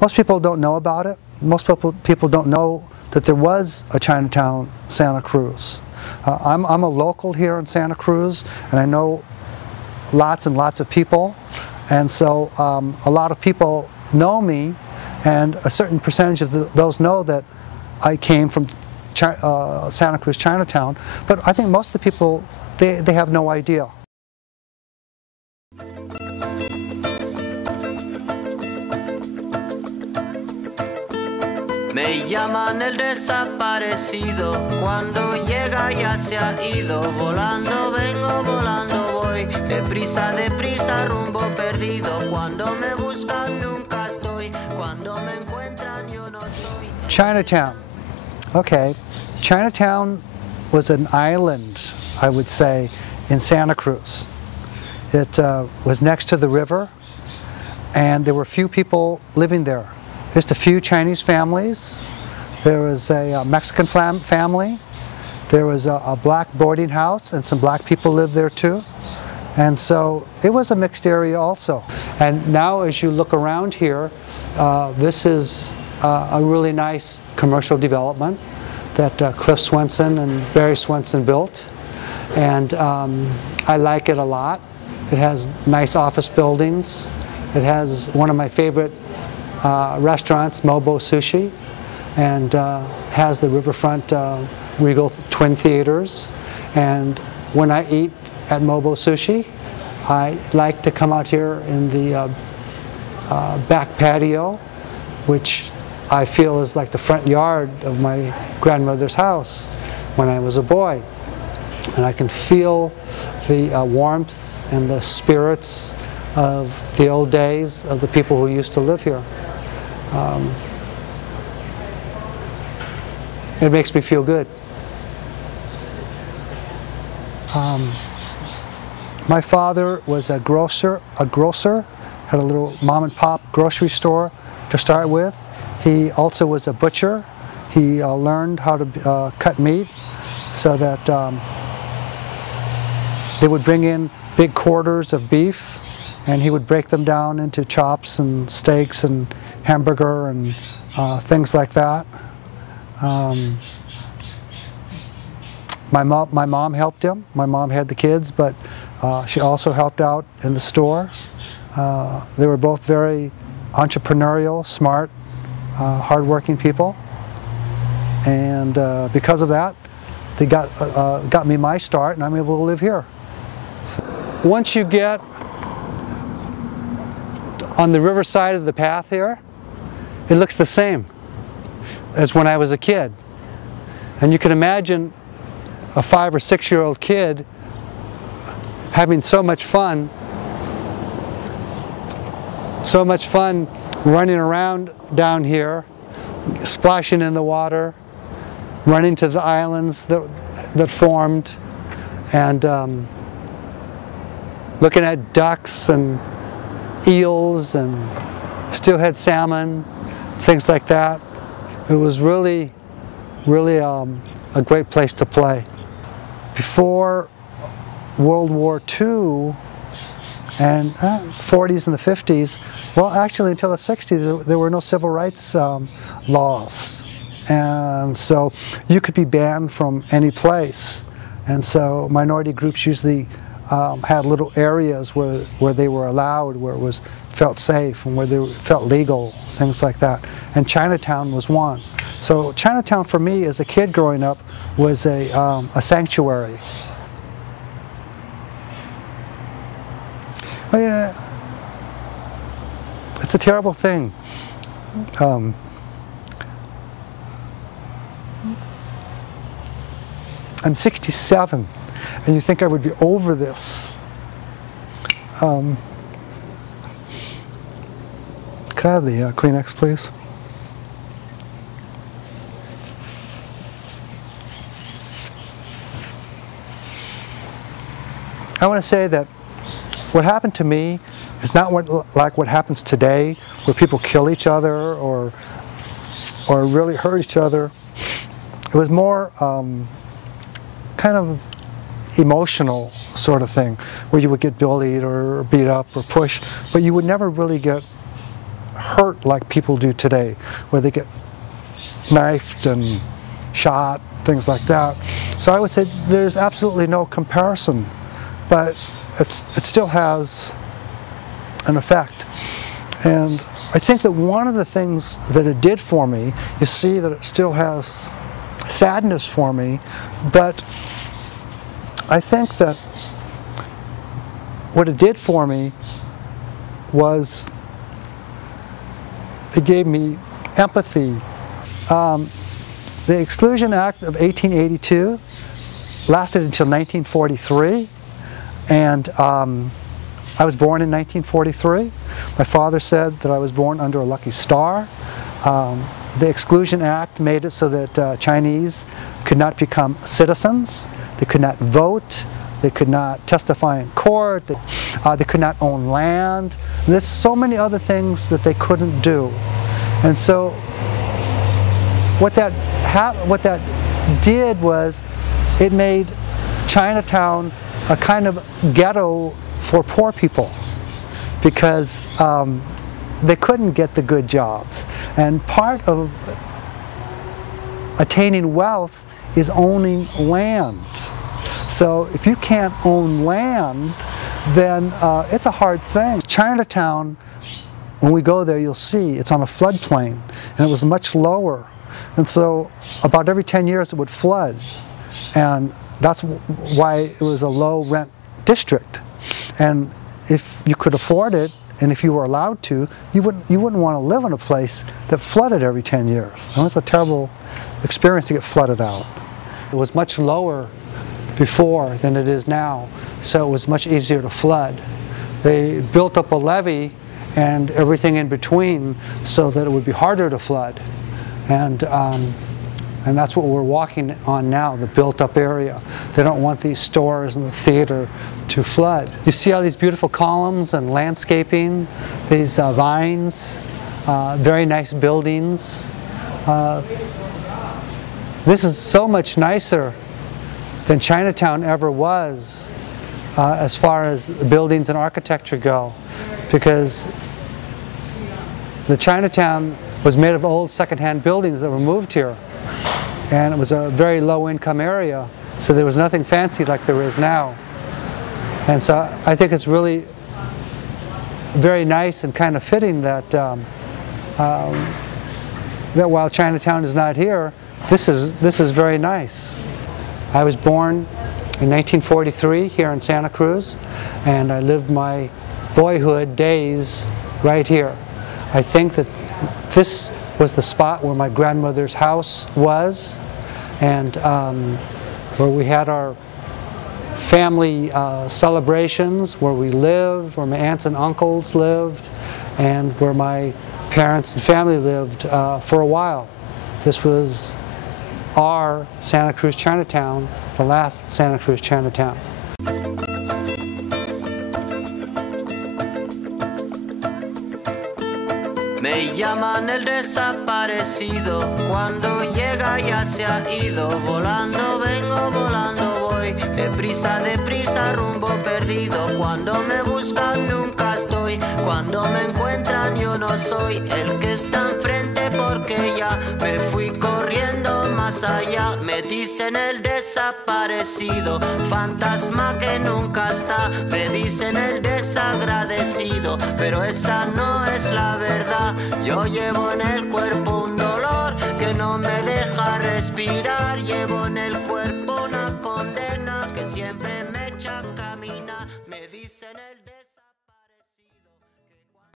Most people don't know about it. Most people don't know that there was a Chinatown, Santa Cruz. I'm a local here in Santa Cruz, and I know lots and lots of people, and so a lot of people know me, and a certain percentage of those know that I came from Santa Cruz, Chinatown, but I think most of the people, they have no idea. Me llaman el desaparecido, cuando llega ya se ha ido, volando vengo, volando voy, deprisa, rumbo perdido, cuando me buscan nunca estoy, cuando me encuentran yo no soy. Chinatown. Okay, Chinatown was an island, I would say, in Santa Cruz. It was next to the river, and there were few people living there. Just a few Chinese families. There was a Mexican family. There was a black boarding house, and some black people lived there too. And so it was a mixed area also. And now as you look around here, this is a really nice commercial development that Cliff Swenson and Barry Swenson built. And I like it a lot. It has nice office buildings. It has one of my favorite restaurants, Mobo Sushi, and has the riverfront Regal Twin Theaters. And when I eat at Mobo Sushi, I like to come out here in the back patio, which I feel is like the front yard of my grandmother's house when I was a boy. And I can feel the warmth and the spirits of the old days of the people who used to live here. It makes me feel good. My father was a grocer, had a little mom and pop grocery store to start with. He also was a butcher. He learned how to cut meat so that they would bring in big quarters of beef, and he would break them down into chops and steaks and hamburger and things like that. My mom helped him. My mom had the kids, but she also helped out in the store. They were both very entrepreneurial, smart, hardworking people, and because of that, they got me my start, and I'm able to live here. Once you get on the river side of the path here, it looks the same as when I was a kid. And you can imagine a 5- or 6-year-old kid having so much fun running around down here, splashing in the water, running to the islands that formed, and looking at ducks and eels and steelhead salmon, things like that. It was really a great place to play. Before World War II and 40s and the 50s, well, actually until the 60s, there were no civil rights laws. And so you could be banned from any place. And so minority groups usually had little areas where they were allowed, where it felt safe and where they felt legal, things like that. And Chinatown was one. So Chinatown for me as a kid growing up was a sanctuary. Well, yeah, it's a terrible thing. I'm 67, and you think I would be over this. Could I have the Kleenex, please? I want to say that what happened to me is not like what happens today, where people kill each other or really hurt each other. It was more kind of emotional sort of thing, where you would get bullied or beat up or pushed, but you would never really get hurt like people do today, where they get knifed and shot, things like that. So I would say there's absolutely no comparison, but it still has an effect. And I think that one of the things that it did for me, you see that it still has sadness for me, but I think that what it did for me was it gave me empathy. The Exclusion Act of 1882 lasted until 1943, and I was born in 1943. My father said that I was born under a lucky star. The Exclusion Act made it so that Chinese could not become citizens, they could not vote, they could not testify in court, they could not own land. And there's so many other things that they couldn't do. And so what that did was it made Chinatown a kind of ghetto for poor people, because they couldn't get the good jobs. And part of attaining wealth is owning land. So if you can't own land, then it's a hard thing. Chinatown, when we go there, you'll see it's on a floodplain, and it was much lower. And so about every 10 years it would flood. And that's why it was a low rent district. And if you could afford it, and if you were allowed to, you wouldn't want to live in a place that flooded every 10 years. And it's a terrible experience to get flooded out. It was much lower before than it is now, so it was much easier to flood. They built up a levee and everything in between so that it would be harder to flood. And that's what we're walking on now, the built-up area. They don't want these stores and the theater to flood. You see all these beautiful columns and landscaping, these vines, very nice buildings. This is so much nicer than Chinatown ever was as far as the buildings and architecture go, because the Chinatown was made of old second-hand buildings that were moved here. And it was a very low-income area, so there was nothing fancy like there is now. And so I think it's really very nice and kind of fitting that that while Chinatown is not here, this is very nice. I was born in 1943 here in Santa Cruz, and I lived my boyhood days right here. I think that this was the spot where my grandmother's house was, and where we had our family celebrations, where we lived, where my aunts and uncles lived, and where my parents and family lived for a while. This was our Santa Cruz Chinatown, the last Santa Cruz Chinatown. Me llaman el desaparecido, cuando llega ya se ha ido. Volando vengo, volando voy, deprisa, rumbo perdido. Cuando me buscan nunca estoy, cuando me encuentran yo no soy el que está enfrente, porque ya me fui corriendo más allá. Me dicen el desaparecido, fantasma que nunca está. Me dicen el desagradecido, pero esa no es la verdad. Yo llevo en el cuerpo un dolor que no me deja respirar. Llevo en el cuerpo una condena que siempre me echa a caminar. Me dicen